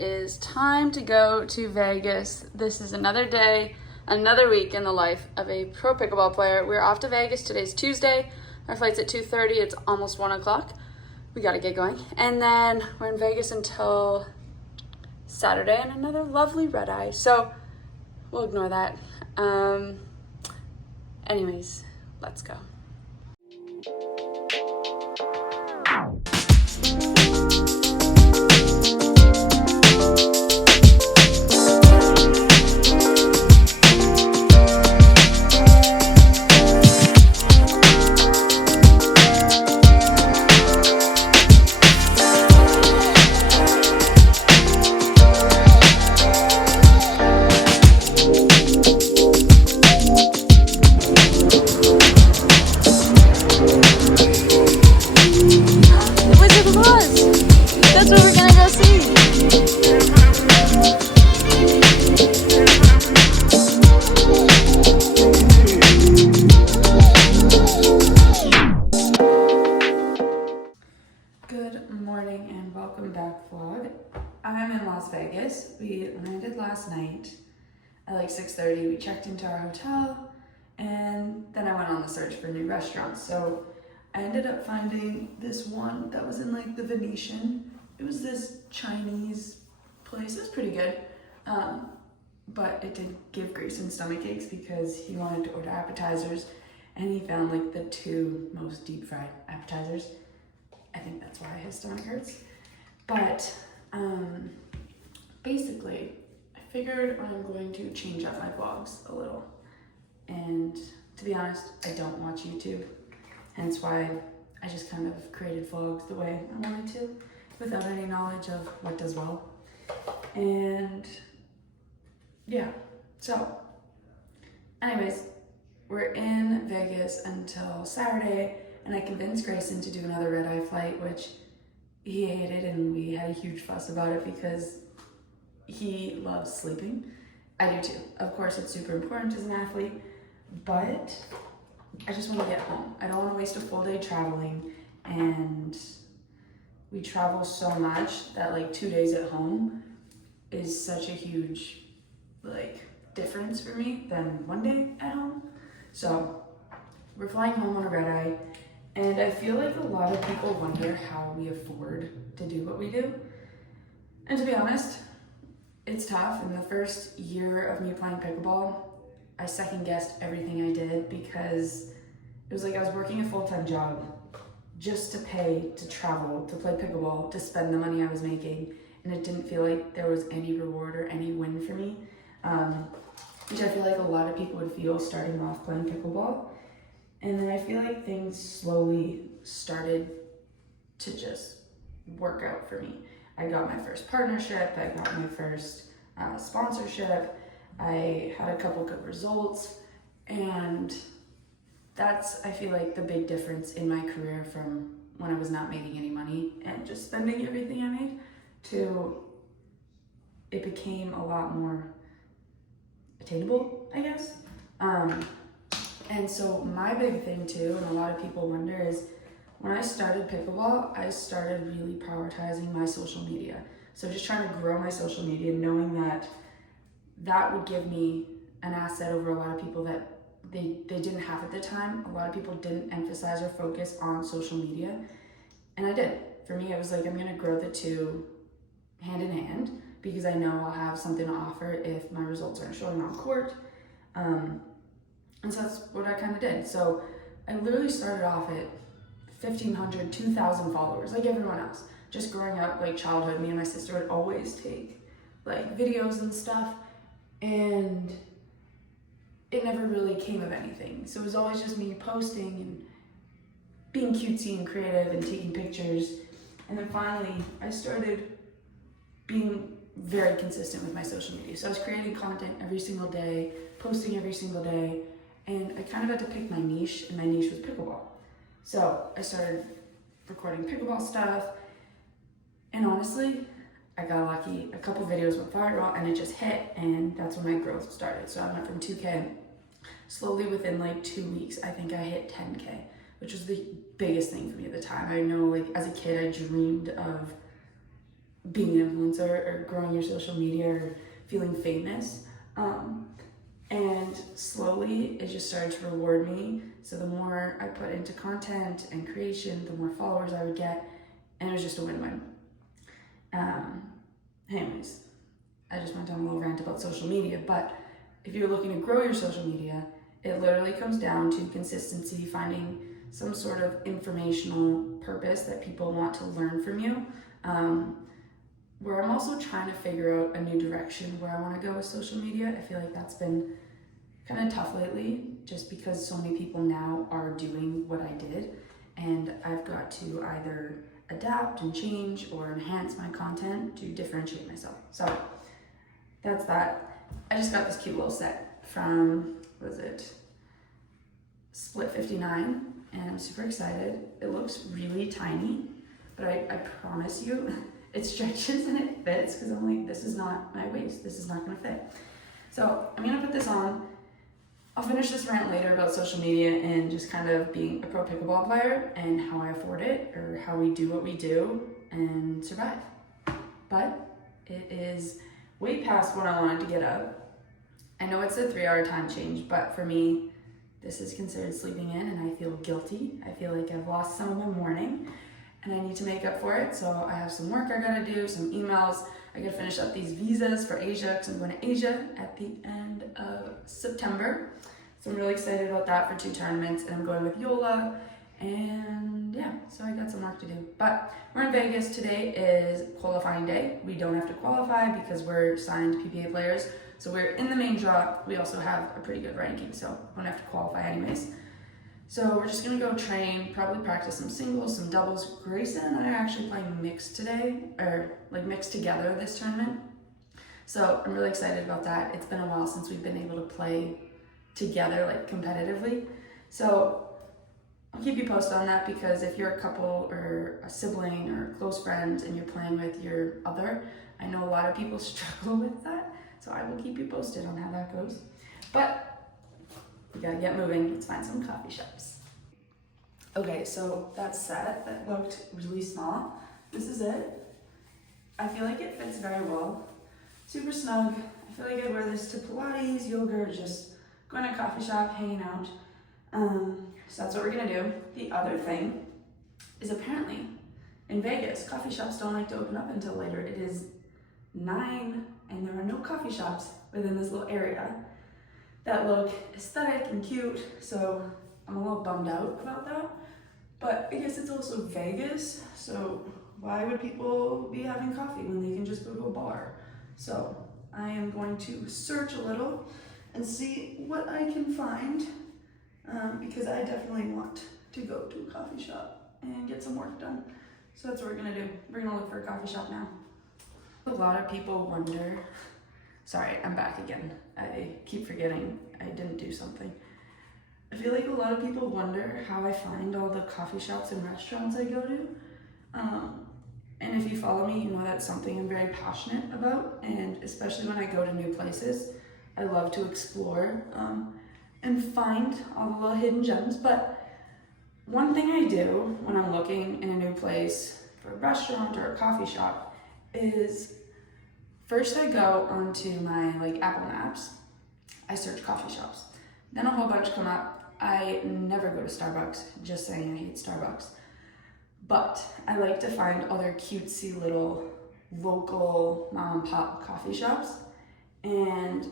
is time to go to Vegas. This is another day, another week in the life of a pro pickleball player. We're off to Vegas. Today's Tuesday. Our flight's at 2:30. It's almost 1 o'clock. We gotta get going. And then we're in Vegas until Saturday and another lovely red eye. So we'll ignore that. Anyways, let's go. That's what we're gonna go see. Good morning and welcome back, vlog. I'm in Las Vegas. We landed last night at like 6:30. We checked into our hotel and then I went on the search for new restaurants. So I ended up finding this one that was in like the Venetian. It was this Chinese place. It was pretty good, but it did give Grayson stomach aches because he wanted to order appetizers and he found like the 2 most deep fried appetizers. I think that's why his stomach hurts. But basically, I figured I'm going to change up my vlogs a little. And to be honest, I don't watch YouTube. Hence why I just kind of created vlogs the way I wanted to, without any knowledge of what does well. And yeah, so anyways, we're in Vegas until Saturday, and I convinced Grayson to do another red-eye flight, which he hated, and we had a huge fuss about it because he loves sleeping. I do too. Of course, it's super important as an athlete, but I just want to get home. I don't want to waste a full day traveling, and we travel so much that like 2 days at home is such a huge like difference for me than 1 day at home. So we're flying home on a red eye, and I feel like a lot of people wonder how we afford to do what we do. And to be honest, it's tough. In the first year of me playing pickleball, I second guessed everything I did because it was like I was working a full-time job just to pay to travel, to play pickleball, to spend the money I was making, and it didn't feel like there was any reward or any win for me, which I feel like a lot of people would feel starting off playing pickleball. And then I feel like things slowly started to just work out for me. I got my first partnership, I got my first sponsorship, I had a couple good results, and that's, I feel like, the big difference in my career from when I was not making any money and just spending everything I made to it became a lot more attainable, I guess. And so my big thing too, and a lot of people wonder, is when I started pickleball, I started really prioritizing my social media. So just trying to grow my social media, knowing that that would give me an asset over a lot of people that they didn't have at the time. A lot of people didn't emphasize or focus on social media, and I did. For me, it was like, I'm gonna grow the 2 hand in hand because I know I'll have something to offer if my results aren't showing on court. And so that's what I kind of did. So I literally started off at 1,500, 2,000 followers, like everyone else. Just growing up, like childhood, me and my sister would always take like videos and stuff, and it never really came of anything. So it was always just me posting and being cutesy and creative and taking pictures. And then finally, I started being very consistent with my social media. So I was creating content every single day, posting every single day, and I kind of had to pick my niche, and my niche was pickleball. So I started recording pickleball stuff, and honestly, I got lucky. A couple videos went viral and it just hit, and that's when my growth started. So I went from 2K, slowly within like 2 weeks, I think I hit 10K, which was the biggest thing for me at the time. I know, like, as a kid, I dreamed of being an influencer or growing your social media or feeling famous. And slowly it just started to reward me. So the more I put into content and creation, the more followers I would get, and it was just a win-win. Anyways, I just went on a little rant about social media, but if you're looking to grow your social media, it literally comes down to consistency, finding some sort of informational purpose that people want to learn from you. Where I'm also trying to figure out a new direction where I want to go with social media. I feel like that's been kind of tough lately, just because so many people now are doing what I did, and I've got to either adapt and change or enhance my content to differentiate myself. So that's that. I just got this cute little set from, what is it, Split 59, and I'm super excited. It looks really tiny, but I promise you it stretches and it fits, because I'm like, this is not my waist, this is not gonna fit. So I'm gonna put this on. I'll finish this rant later about social media and just kind of being a pro pickleball player and how I afford it, or how we do what we do and survive. But it is way past what I wanted to get up. I know it's a 3-hour time change, but for me, this is considered sleeping in, and I feel guilty. I feel like I've lost some of my morning and I need to make up for it. So I have some work I gotta do, some emails. I gotta finish up these visas for Asia, because I'm going to Asia at the end of September. So I'm really excited about that for 2 tournaments, and I'm going with Yola, and yeah, so I got some work to do. But we're in Vegas. Today is qualifying day. We don't have to qualify because we're signed PPA players. So we're in the main draw. We also have a pretty good ranking, so we don't have to qualify anyways. So we're just gonna go train, probably practice some singles, some doubles. Grayson and I are actually playing mixed today, or like mixed together this tournament. So I'm really excited about that. It's been a while since we've been able to play together, like competitively. So I'll keep you posted on that, because if you're a couple or a sibling or a close friend and you're playing with your other, I know a lot of people struggle with that. So I will keep you posted on how that goes. But we gotta get moving. Let's find some coffee shops. Okay, so that set that looked really small, this is it. I feel like it fits very well. Super snug. I feel like I'd wear this to Pilates, yoga, or just going to a coffee shop, hanging out. So that's what we're gonna do. The other thing is, apparently in Vegas, coffee shops don't like to open up until later. It is 9 and there are no coffee shops within this little area that look aesthetic and cute. So I'm a little bummed out about that. But I guess it's also Vegas, so why would people be having coffee when they can just go to a bar? So I am going to search a little and see what I can find, because I definitely want to go to a coffee shop and get some work done. So that's what we're gonna do. We're gonna look for a coffee shop now. A lot of people wonder, sorry, I'm back again. I keep forgetting I didn't do something. I feel like a lot of people wonder how I find all the coffee shops and restaurants I go to. And if you follow me, you know that's something I'm very passionate about. And especially when I go to new places, I love to explore and find all the little hidden gems. But one thing I do when I'm looking in a new place for a restaurant or a coffee shop is, first I go onto my Apple Maps, I search coffee shops. Then a whole bunch come up. I never go to Starbucks, just saying I hate Starbucks. But I like to find other cutesy little local mom and pop coffee shops. And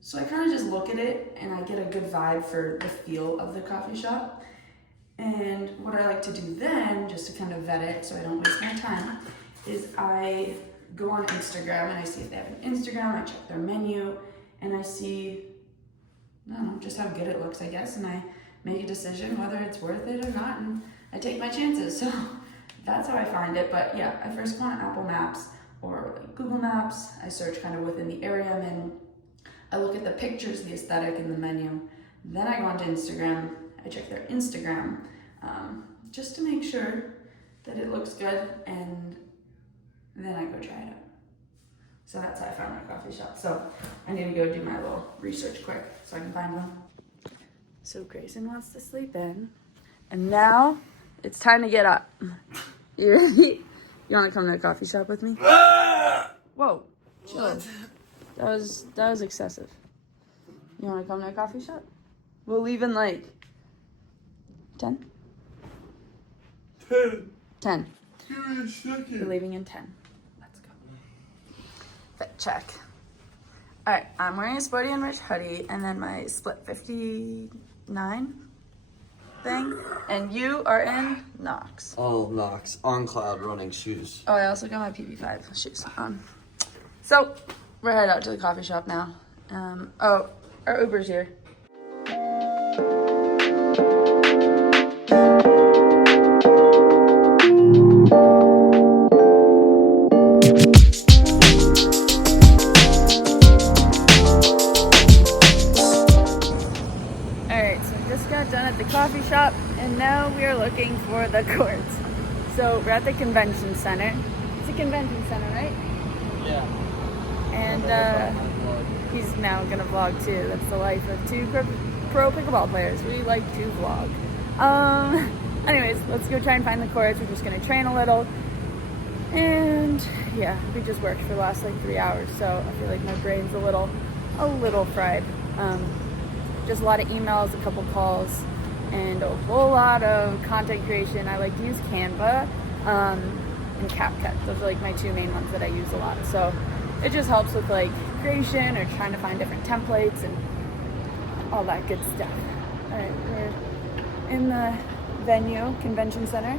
so I kind of just look at it and I get a good vibe for the feel of the coffee shop. And what I like to do then, just to kind of vet it so I don't waste my time, is I go on Instagram and I see if they have an Instagram, I check their menu, and I see, I don't know, just how good it looks, I guess, and I make a decision whether it's worth it or not, and I take my chances. So that's how I find it. But yeah, I first go on Apple Maps or Google Maps. I search kind of within the area I'm in. I look at the pictures, the aesthetic, and the menu. Then I go onto Instagram. I check their Instagram just to make sure that it looks good, and then I go try it out. So that's how I found my coffee shop. So I need to go do my little research quick so I can find one. So Grayson wants to sleep in, and now it's time to get up. You ready? You want to come to a coffee shop with me? Whoa, chill. That was excessive. You want to come to a coffee shop? We'll leave in like 10? 10. Give me a second. We're leaving in 10. Let's go. Fit check. Alright, I'm wearing a Sporty and Rich hoodie and then my split 59 thing. And you are in Knox. All Knox. On Cloud running shoes. Oh, I also got my PB5 shoes on. So, we're headed out to the coffee shop now. Oh, our Uber's here. Done at the coffee shop, and now we are looking for the courts. So we're at the convention center. It's a convention center, right? Yeah. And he's now gonna vlog too. That's the life of two pro pickleball players. We like to vlog. Anyways, let's go try and find the courts. We're just gonna train a little. And yeah, we just worked for the last like 3 hours, so I feel like my brain's a little fried. Just a lot of emails, a couple calls, and a whole lot of content creation. I like to use Canva and CapCut. Those are like my two main ones that I use a lot. So it just helps with like creation or trying to find different templates and all that good stuff. All right, we're in the venue, convention center.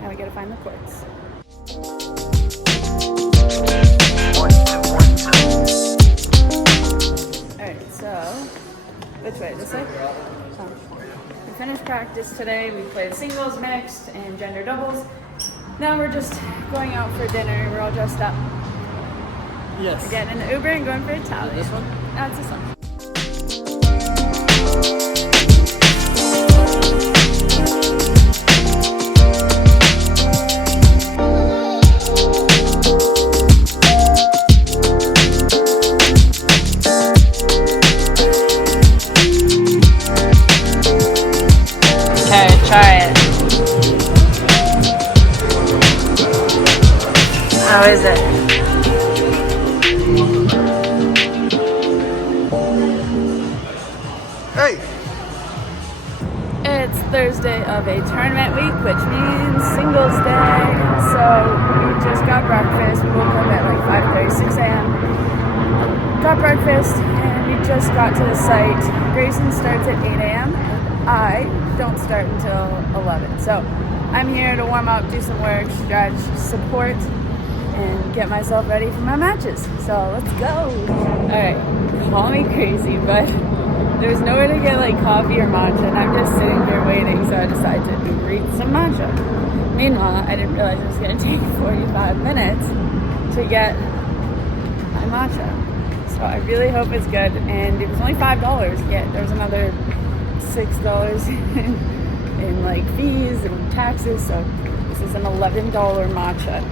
Now we gotta find the courts. Alright, so, which way? This way? We finished practice today. We played singles, mixed, and gender doubles. Now we're just going out for dinner. We're all dressed up. Yes. We're getting in the Uber and going for Italian. This one? No, it's this one. Try it. How is it? Hey! It's Thursday of a tournament week, which means singles day. So we just got breakfast. We woke up at like 5:30, 6 a.m. Got breakfast and we just got to the site. Grayson starts at 8 a.m. I don't start until 11. So I'm here to warm up, do some work, stretch, support, and get myself ready for my matches. So let's go. All right, call me crazy, but there's nowhere to get like coffee or matcha, and I'm just sitting here waiting, so I decided to read some matcha. Meanwhile, I didn't realize it was gonna take 45 minutes to get my matcha. So I really hope it's good, and it was only $5, yet there was another $6 in like fees and taxes, so this is an $11 matcha.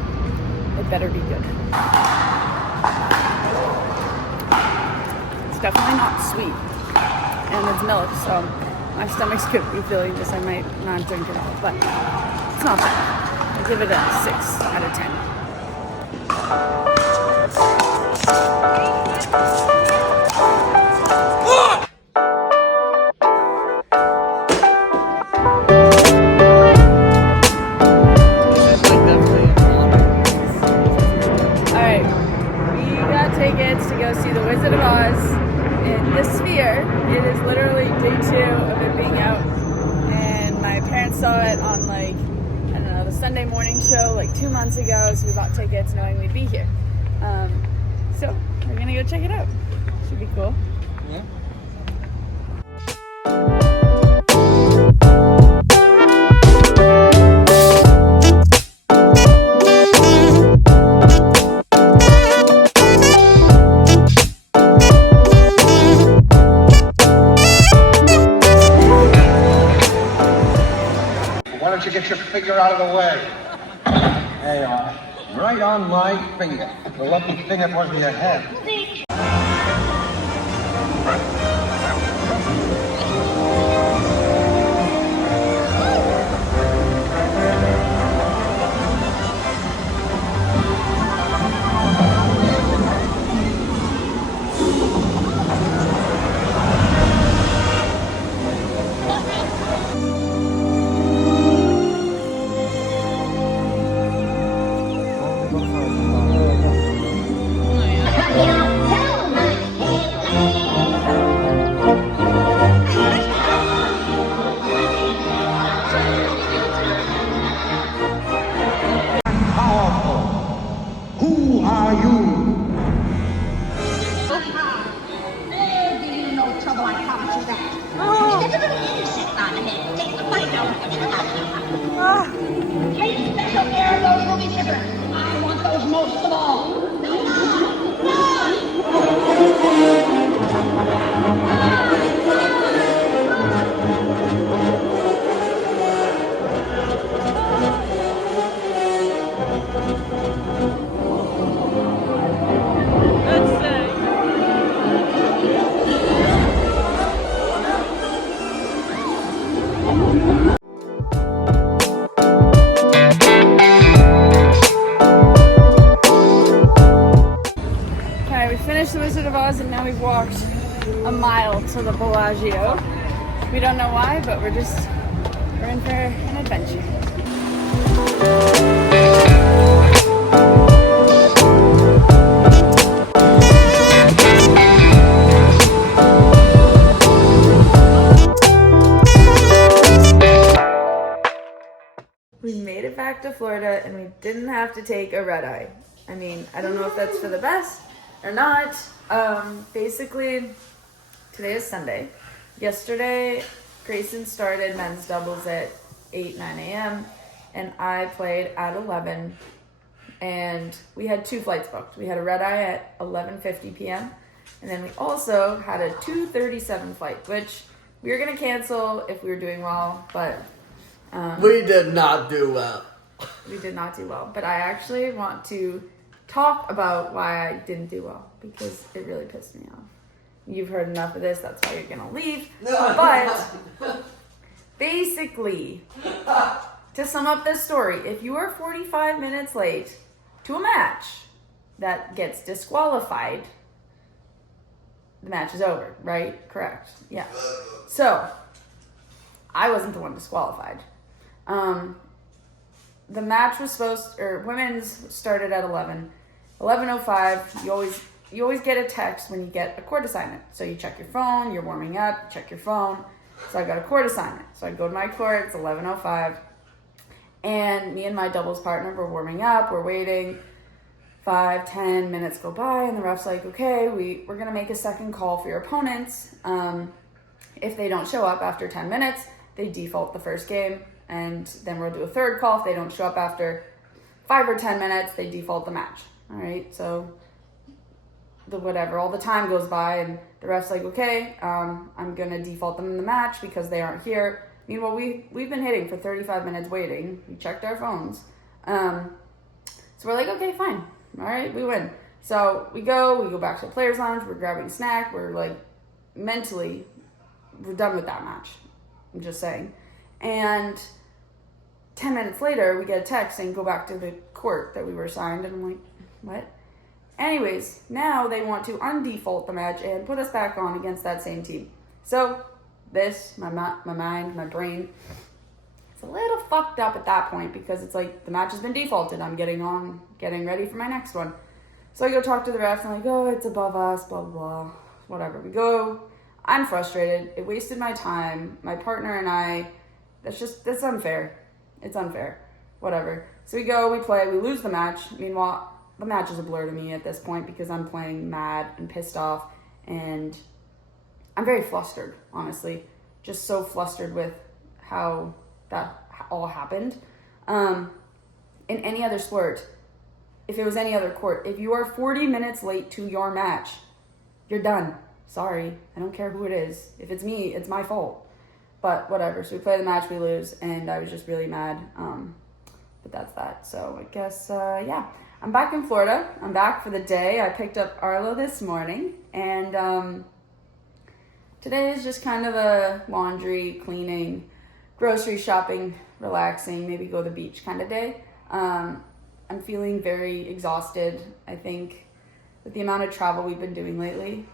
It better be good. It's definitely not sweet, and it's milk, so my stomach's could be feeling this. I might not drink it all, but it's not bad. I give it a 6 out of 10. Tickets to go see The Wizard of Oz in the Sphere. It is literally day 2 of it being out, and my parents saw it on like, I don't know, the Sunday morning show like 2 months ago, so we bought tickets knowing we'd be here. So we're gonna go check it out. Should be cool. Yeah. Why don't you get your finger out of the way? There you are. Right on my finger. The lucky thing that wasn't your head. to the Bellagio. We don't know why, but we're in for an adventure. We made it back to Florida and we didn't have to take a red eye. I mean, I don't know if that's for the best or not. Basically, today is Sunday. Yesterday, Grayson started men's doubles at 9 a.m. and I played at 11. And we had 2 flights booked. We had a red eye at 11:50 p.m. and then we also had a 2:37 flight, which we were gonna cancel if we were doing well, but We did not do well. we did not do well. But I actually want to talk about why I didn't do well because it really pissed me off. You've heard enough of this, that's why you're gonna leave. But basically, to sum up this story, if you are 45 minutes late to a match that gets disqualified, the match is over, right? Correct. Yeah. So, I wasn't the one disqualified. The match was women's started at 11. 11:05, you always get a text when you get a court assignment. So you check your phone, you're warming up, you check your phone. So I got a court assignment. So I go to my court, it's 11:05. And me and my doubles partner were warming up, we're waiting. 5-10 minutes go by and the ref's like, okay, we're gonna make a second call for your opponents. If they don't show up after 10 minutes, they default the first game, and then we'll do a third call. If they don't show up after 5 or 10 minutes, they default the match. All right, so all the time goes by, and the ref's like, okay, I'm gonna default them in the match because they aren't here. Meanwhile, we've been hitting for 35 minutes waiting. We checked our phones. So we're like, okay, fine. All right, we win. So we go back to the players' lounge, we're grabbing a snack, we're like, mentally, we're done with that match. I'm just saying. And 10 minutes later, we get a text saying, go back to the court that we were assigned. And I'm like, what? Anyways, now they want to undefault the match and put us back on against that same team. So this, my mind, my brain, it's a little fucked up at that point because it's like the match has been defaulted. I'm getting ready for my next one. So I go talk to the refs and I'm like, oh, it's above us, blah, blah, blah. Whatever. We go. I'm frustrated. It wasted my time. My partner and I, that's unfair. It's unfair. Whatever. So we go, we play, we lose the match. Meanwhile, the match is a blur to me at this point because I'm playing mad and pissed off and I'm very flustered, honestly. Just so flustered with how that all happened. In any other sport, if it was any other court, if you are 40 minutes late to your match, you're done. Sorry, I don't care who it is. If it's me, it's my fault. But whatever, so we play the match, we lose, and I was just really mad. But that's that. So I guess, yeah. I'm back in Florida. I'm back for the day. I picked up Arlo this morning, and today is just kind of a laundry, cleaning, grocery shopping, relaxing, maybe go to the beach kind of day. I'm feeling very exhausted. I think with the amount of travel we've been doing lately,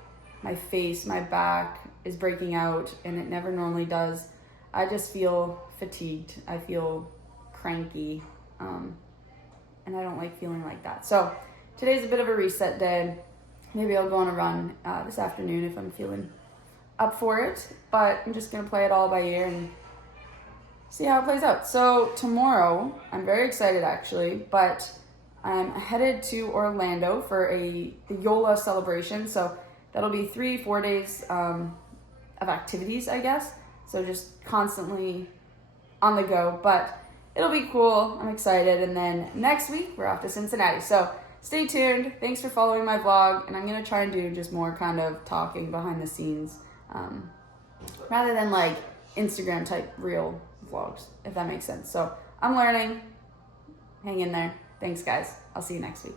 my face, my back is breaking out, and it never normally does. I just feel fatigued. I feel cranky, and I don't like feeling like that. So today's a bit of a reset day. Maybe I'll go on a run this afternoon if I'm feeling up for it, but I'm just gonna play it all by ear and see how it plays out. So tomorrow, I'm very excited actually, but I'm headed to Orlando for the YOLA celebration. So that'll be 3-4 days of activities, I guess. So just constantly on the go, but it'll be cool. I'm excited. And then next week, we're off to Cincinnati. So stay tuned. Thanks for following my vlog. And I'm going to try and do just more kind of talking behind the scenes rather than like Instagram type real vlogs, if that makes sense. So I'm learning. Hang in there. Thanks, guys. I'll see you next week.